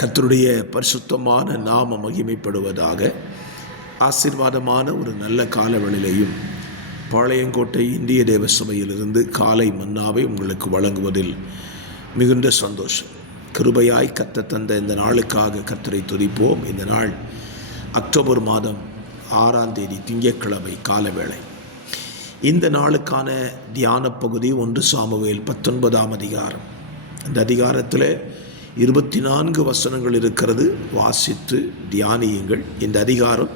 கர்த்தருடைய பரிசுத்தமான நாம மகிமைப்படுவதாக. ஆசீர்வாதமான ஒரு நல்ல காலவெளியிலையும் பாளையங்கோட்டை இந்திய தேவ சபையிலிருந்து காலை மன்னாவை உங்களுக்கு வழங்குவதில் மிகுந்த சந்தோஷம். கிருபையாய் கர்த்தர் தந்த இந்த நாளுக்காக கர்த்தரை துதிப்போம். இந்த நாள் அக்டோபர் மாதம் 6ஆம் தேதி திங்கட்கிழமை காலவேளை. இந்த நாளுக்கான தியான பகுதி 1 சாமுவேல் 19ஆம் அதிகாரம். அந்த அதிகாரத்தில் 24 வசனங்கள் இருக்கிறது. வாசித்து தியானியுங்கள். இந்த அதிகாரம்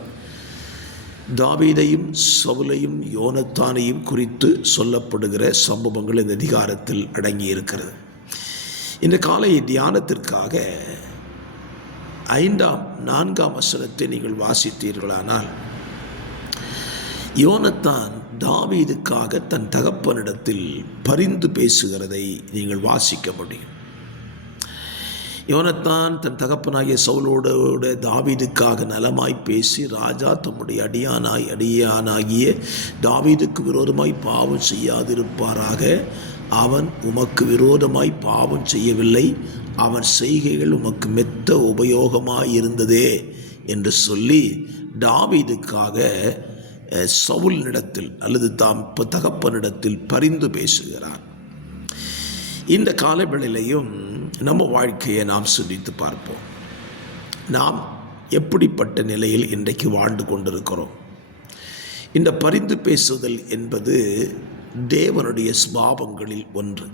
தாவீதையும் சவுலையும் யோனத்தானையும் குறித்து சொல்லப்படுகிற சம்பவங்கள் இந்த அதிகாரத்தில் அடங்கி இருக்கிறது. இந்த காலை தியானத்திற்காக 5ஆம் 4ஆம் வசனத்தை நீங்கள் வாசித்தீர்களானால், யோனத்தான் தாவீதுக்காக தன் தகப்பனிடத்தில் பரிந்து பேசுகிறதை நீங்கள் வாசிக்க முடியும். யோனத்தான் தன் தகப்பனாகிய சவுலோட தாவீதுக்காக நலமாய் பேசி, ராஜா தம்முடைய அடியானாகிய தாவீதுக்கு விரோதமாய் பாவம் செய்யாதிருப்பாராக, அவன் உமக்கு விரோதமாய் பாவம் செய்யவில்லை, அவன் செய்கைகள் உமக்கு மெத்த உபயோகமாய் இருந்ததே என்று சொல்லி தாவீதுக்காக சவுலினிடத்தில் அல்லது தாம் தகப்பனிடத்தில் பரிந்து பேசுகிறான். இந்த காலவேளையிலையும் நம்ம வாழ்க்கையை நாம் சிந்தித்து பார்ப்போம். நாம் எப்படிப்பட்ட நிலையில் இன்றைக்கு வாழ்ந்து கொண்டிருக்கிறோம்? இந்த பரிந்து பேசுதல் என்பது தேவனுடைய சுபாவங்களில் ஒன்று.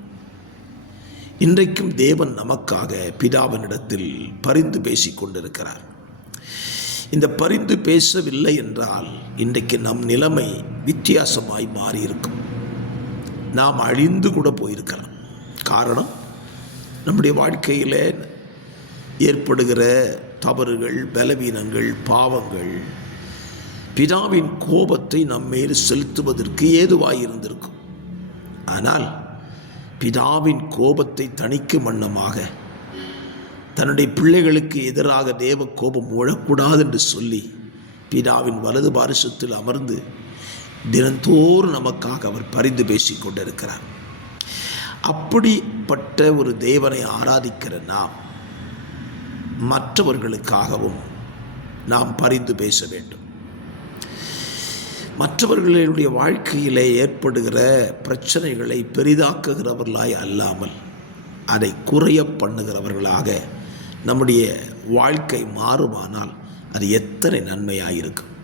இன்றைக்கும் தேவன் நமக்காக பிதாவினிடத்தில் பரிந்து பேசி கொண்டிருக்கிறார். இந்த பரிந்து பேசவில்லை என்றால் இன்றைக்கு நம் நிலைமை வித்தியாசமாய் மாறியிருக்கும். நாம் அழிந்து கூட போயிருக்கலாம். காரணம், நம்முடைய வாழ்க்கையில் ஏற்படுகிற தவறுகள், பலவீனங்கள், பாவங்கள் பிதாவின் கோபத்தை நம்மேல் செலுத்துவதற்கு ஏதுவாய் இருந்திருக்கும். ஆனால் பிதாவின் கோபத்தை தணிக்கும் வண்ணமாக தன்னுடைய பிள்ளைகளுக்கு எதிராக தேவ கோபம் ஊழக்கூடாது என்று சொல்லி பிதாவின் வலது பாரிசத்தில் அமர்ந்து தினந்தோறும் நமக்காக அவர் பரிந்து பேசி கொண்டிருக்கிறார். அப்படிப்பட்ட ஒரு தேவனை ஆராதிக்கிற நாம் மற்றவர்களுக்காகவும் நாம் பரிந்து பேச வேண்டும். மற்றவர்களுடைய வாழ்க்கையில் ஏற்படுகிற பிரச்சனைகளை பெரிதாக்குகிறவர்களாய் அல்லாமல் அதை குறைய பண்ணுகிறவர்களாக நம்முடைய வாழ்க்கை மாறுமானால் அது எத்தனை நன்மையாயிருக்கும்.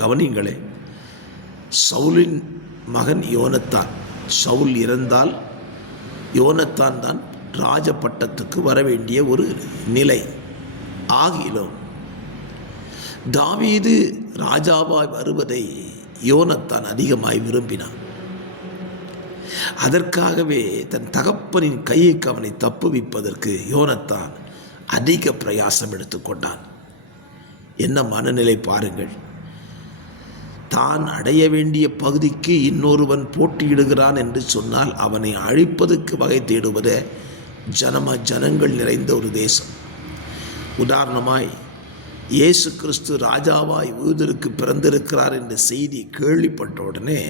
கவனிங்களே, சவுலின் மகன் யோனத்தான். சவுல் இறந்தால் யோனத்தான் தான் ராஜ பட்டத்துக்கு வர வேண்டிய ஒரு நிலை. ஆகிலும் தாவீது ராஜாவாய் வருவதை யோனத்தான் அதிகமாய் விரும்பினான். அதற்காகவே தன் தகப்பனின் கைக்கு அவனை தப்புவிப்பதற்கு யோனத்தான் அதிக பிரயாசம் எடுத்துக்கொண்டான். என்ன மனநிலை பாருங்கள்! தான் அடைய வேண்டிய பகுதிக்கு இன்னொருவன் போட்டியிடுகிறான் என்று சொன்னால் அவனை அழிப்பதற்கு வகை தேடுவதே ஜனங்கள் நிறைந்த ஒரு தேசம். உதாரணமாய், இயேசு கிறிஸ்து ராஜாவாய் யூதருக்கு பிறந்திருக்கிறார் என்ற செய்தி கேள்விப்பட்ட உடனே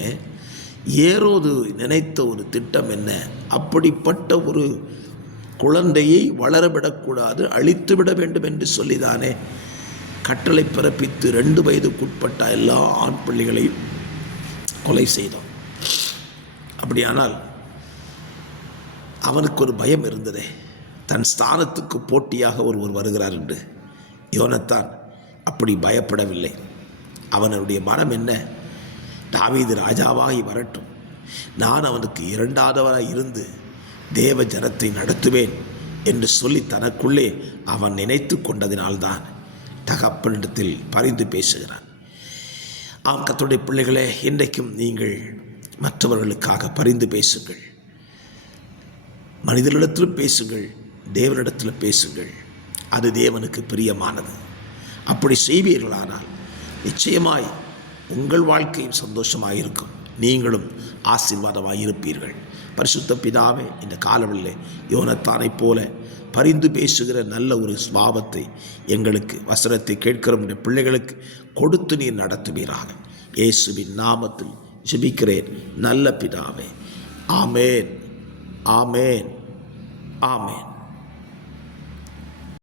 ஏரோது நினைத்த ஒரு திட்டம் என்ன? அப்படிப்பட்ட ஒரு குழந்தையை வளரவிடக்கூடாது, அழித்துவிட வேண்டும் என்று சொல்லிதானே கட்டளை பிறப்பித்து 2 வயதுக்குட்பட்ட எல்லா ஆண் பிள்ளைகளையும் கொலை செய்தான். அப்படியானால் அவனுக்கு ஒரு பயம் இருந்ததே, தன் ஸ்தானத்துக்கு போட்டியாக ஒருவர் வருகிறார் என்று. யோனத்தான் அப்படி பயப்படவில்லை. அவனுடைய மனம் என்ன? தாவீது ராஜாவாகி வரட்டும், நான் அவனுக்கு 2ஆவதாய் இருந்து தேவ ஜனத்தை நடத்துவேன் என்று சொல்லி தனக்குள்ளே அவன் நினைத்து கொண்டதினால்தான் தகப்பனிடத்தில் பரிந்து பேசுகிறான். ஆம், கர்த்தருடைய பிள்ளைகளே, இன்றைக்கும் நீங்கள் மற்றவர்களுக்காக பரிந்து பேசுங்கள். மனிதர்களிடத்திலும் பேசுங்கள், தேவனிடத்தில் பேசுங்கள். அது தேவனுக்கு பிரியமானது. அப்படி செய்வீர்களானால் நிச்சயமாய் உங்கள் வாழ்க்கையும் சந்தோஷமாக இருக்கும், நீங்களும் ஆசீர்வாதமாக இருப்பீர்கள். பரிசுத்த பிதாவே, இந்த காலவெளியில் யோனத்தானைப் போல பரிந்து பேசுகிற நல்ல ஒரு சுபாவத்தை எங்களுக்கு, வசனத்தை கேட்கிற உடைய பிள்ளைகளுக்கு கொடுத்து நீர் நடத்துவீராக. இயேசுவின் நாமத்தில் ஜெபிக்கிறேன் நல்ல பிதாவே. ஆமேன், ஆமேன், ஆமேன்.